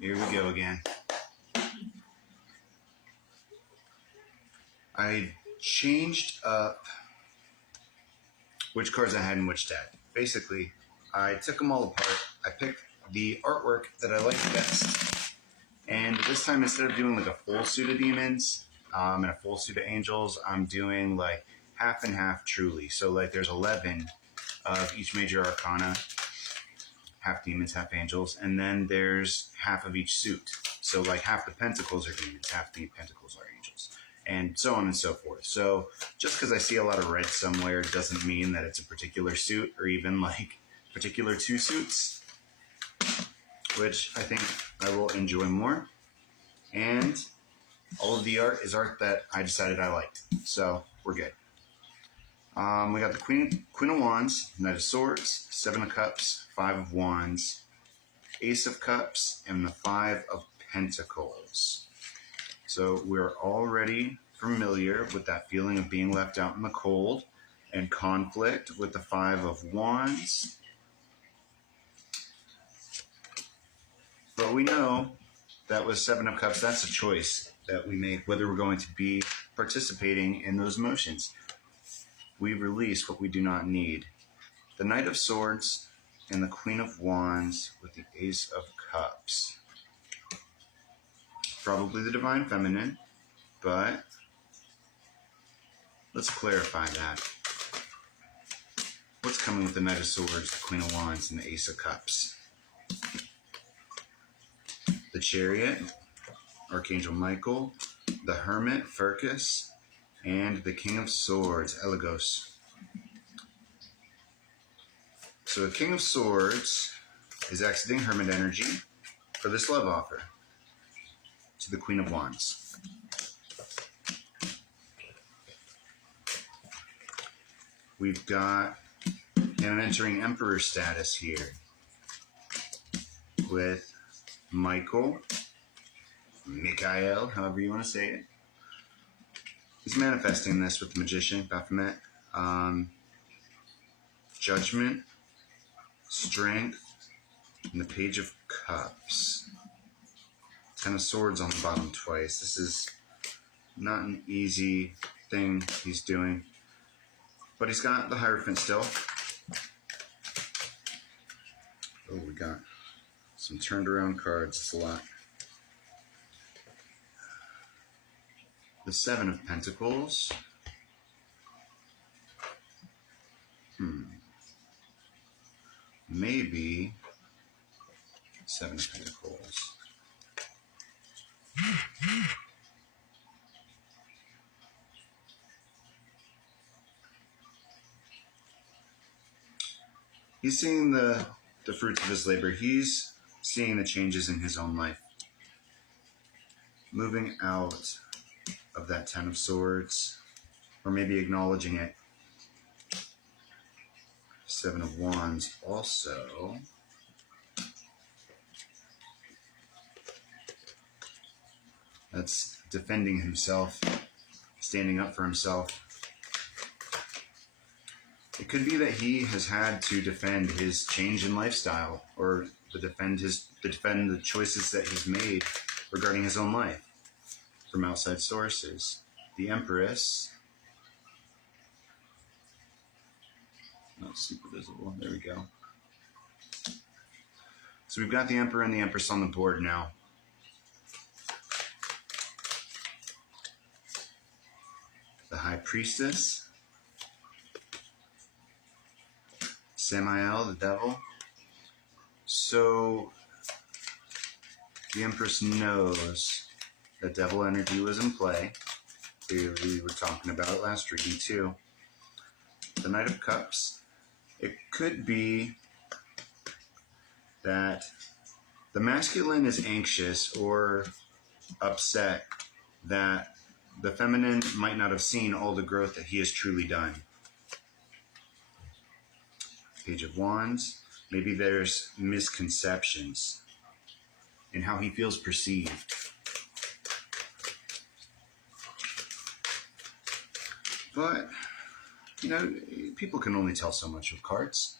Here we go again. I changed up which cards I had in which deck. Basically, I took them all apart. I picked the artwork that I liked best. And this time, instead of doing like a full suit of demons and a full suit of angels, I'm doing like half and half truly. So like there's 11 of each major arcana, half demons, half angels, and then there's half of each suit. So like half the pentacles are demons, half the pentacles are angels, and so on and so forth. So just because I see a lot of red somewhere doesn't mean that it's a particular suit or even like particular two suits, which I think I will enjoy more. And all of the art is art that I decided I liked, so we're good. We got the Queen of Wands, Knight of Swords, Seven of Cups, Five of Wands, Ace of Cups, and the Five of Pentacles. So we're already familiar with that feeling of being left out in the cold and conflict with the Five of Wands. But we know that with Seven of Cups, that's a choice that we make, whether we're going to be participating in those emotions. We release what we do not need. The Knight of Swords and the Queen of Wands with the Ace of Cups. Probably the Divine Feminine, but let's clarify that. What's coming with the Knight of Swords, the Queen of Wands, and the Ace of Cups? The Chariot, Archangel Michael, the Hermit, Firkus, and the King of Swords, Elagos. So the King of Swords is exiting Hermit energy for this love offer to the Queen of Wands. We've got an entering Emperor status here with Michael, Michael, however you want to say it. He's manifesting this with the Magician, Baphomet. Judgment, Strength, and the Page of Cups. Ten of Swords on the bottom twice. This is not an easy thing he's doing. But he's got the Hierophant still. Oh, we got some turned around cards. It's a lot. The Seven of Pentacles. Maybe Seven of Pentacles. He's seeing the fruits of his labor. He's seeing the changes in his own life. Moving out of that Ten of Swords, or maybe acknowledging it. Seven of Wands also. That's defending himself, standing up for himself. It could be that he has had to defend his change in lifestyle, or to defend the choices that he's made regarding his own life from outside sources. The Empress. Not super visible. There we go. So we've got the Emperor and the Empress on the board now. The High Priestess. Samael, the Devil. So the Empress knows that devil energy was in play. We were talking about it last reading too. The Knight of Cups. It could be that the masculine is anxious or upset that the feminine might not have seen all the growth that he has truly done. Page of Wands. Maybe there's misconceptions in how he feels perceived. But, you know, people can only tell so much of cards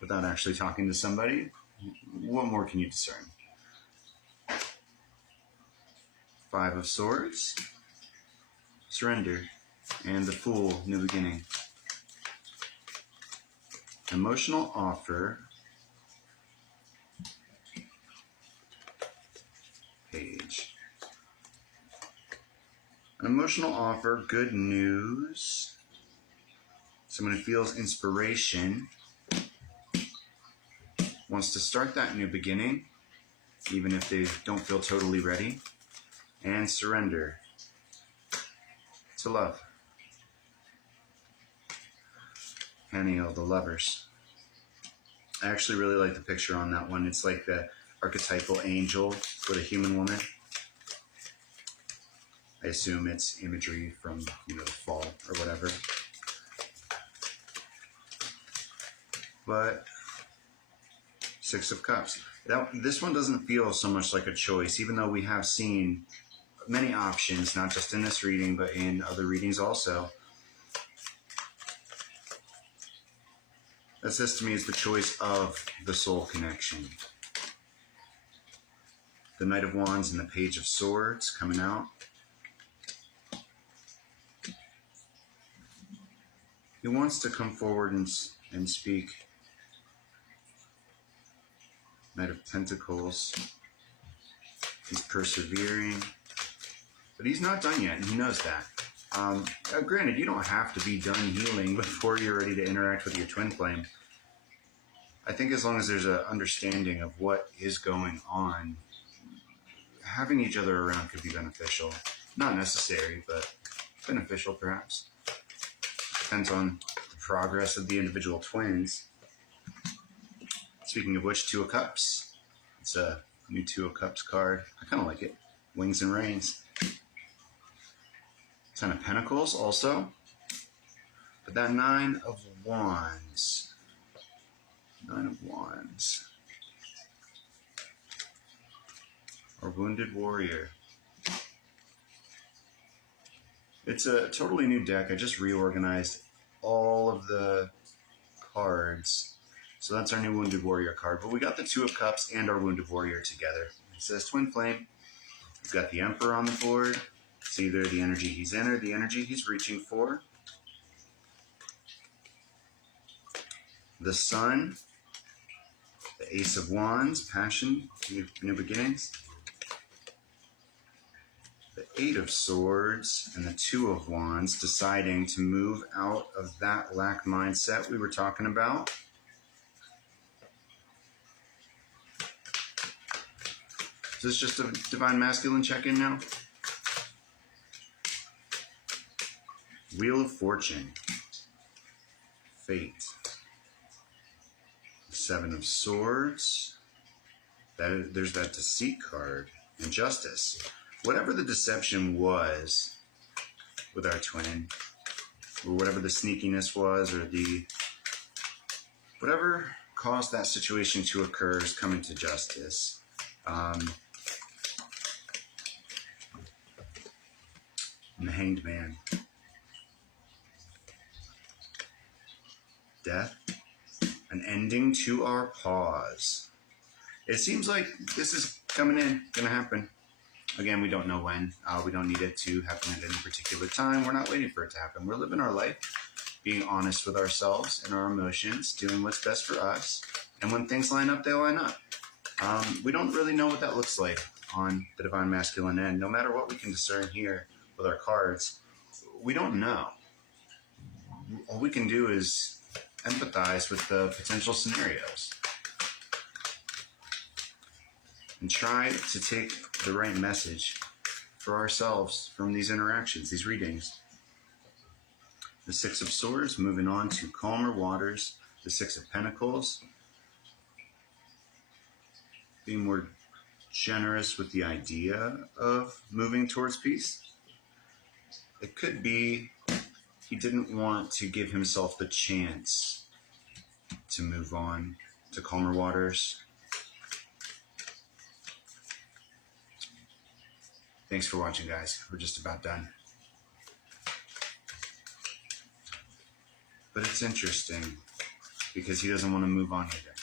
without actually talking to somebody. What more can you discern? Five of Swords, surrender, and the Fool, new beginning. Emotional offer, page. An emotional offer, good news. Someone who feels inspiration, wants to start that new beginning, even if they don't feel totally ready. And surrender to love. Haniel, the Lovers. I actually really like the picture on that one. It's like the archetypal angel with a human woman. I assume it's imagery from, the fall or whatever. But Six of Cups. This one doesn't feel so much like a choice, even though we have seen many options, not just in this reading, but in other readings also. That says to me is the choice of the soul connection. The Knight of Wands and the Page of Swords coming out. He wants to come forward and speak. Knight of Pentacles. He's persevering. But he's not done yet, and he knows that. Granted, you don't have to be done healing before you're ready to interact with your twin flame. I think as long as there's an understanding of what is going on, having each other around could be beneficial. Not necessary, but beneficial perhaps. Depends on the progress of the individual twins. Speaking of which, Two of Cups. It's a new Two of Cups card. I kind of like it. Wings and Reins. Ten of Pentacles also. But that Nine of Wands. Nine of Wands. Our Wounded Warrior. It's a totally new deck. I just reorganized all of the cards. So that's our new Wounded Warrior card. But we got the Two of Cups and our Wounded Warrior together. It says Twin Flame. We've got the Emperor on the board. It's either the energy he's in or the energy he's reaching for. The Sun. The Ace of Wands. Passion. New beginnings. The Eight of Swords and the Two of Wands, deciding to move out of that lack mindset we were talking about. Is this just a Divine Masculine check-in now? Wheel of Fortune. Fate. Seven of Swords. There's that Deceit card. And Justice. Whatever the deception was with our twin, or whatever the sneakiness was, or whatever caused that situation to occur is coming to justice. And the Hanged Man. Death. An ending to our pause. It seems like this is coming in, gonna happen. Again, we don't know when. We don't need it to happen at any particular time. We're not waiting for it to happen. We're living our life, being honest with ourselves and our emotions, doing what's best for us. And when things line up, they line up. We don't really know what that looks like on the Divine Masculine end. No matter what we can discern here with our cards, we don't know. All we can do is empathize with the potential scenarios and try to take the right message for ourselves from these interactions, these readings. The Six of Swords, moving on to calmer waters. The Six of Pentacles, being more generous with the idea of moving towards peace. It could be he didn't want to give himself the chance to move on to calmer waters. Thanks for watching, guys. We're just about done. But it's interesting because he doesn't want to move on either.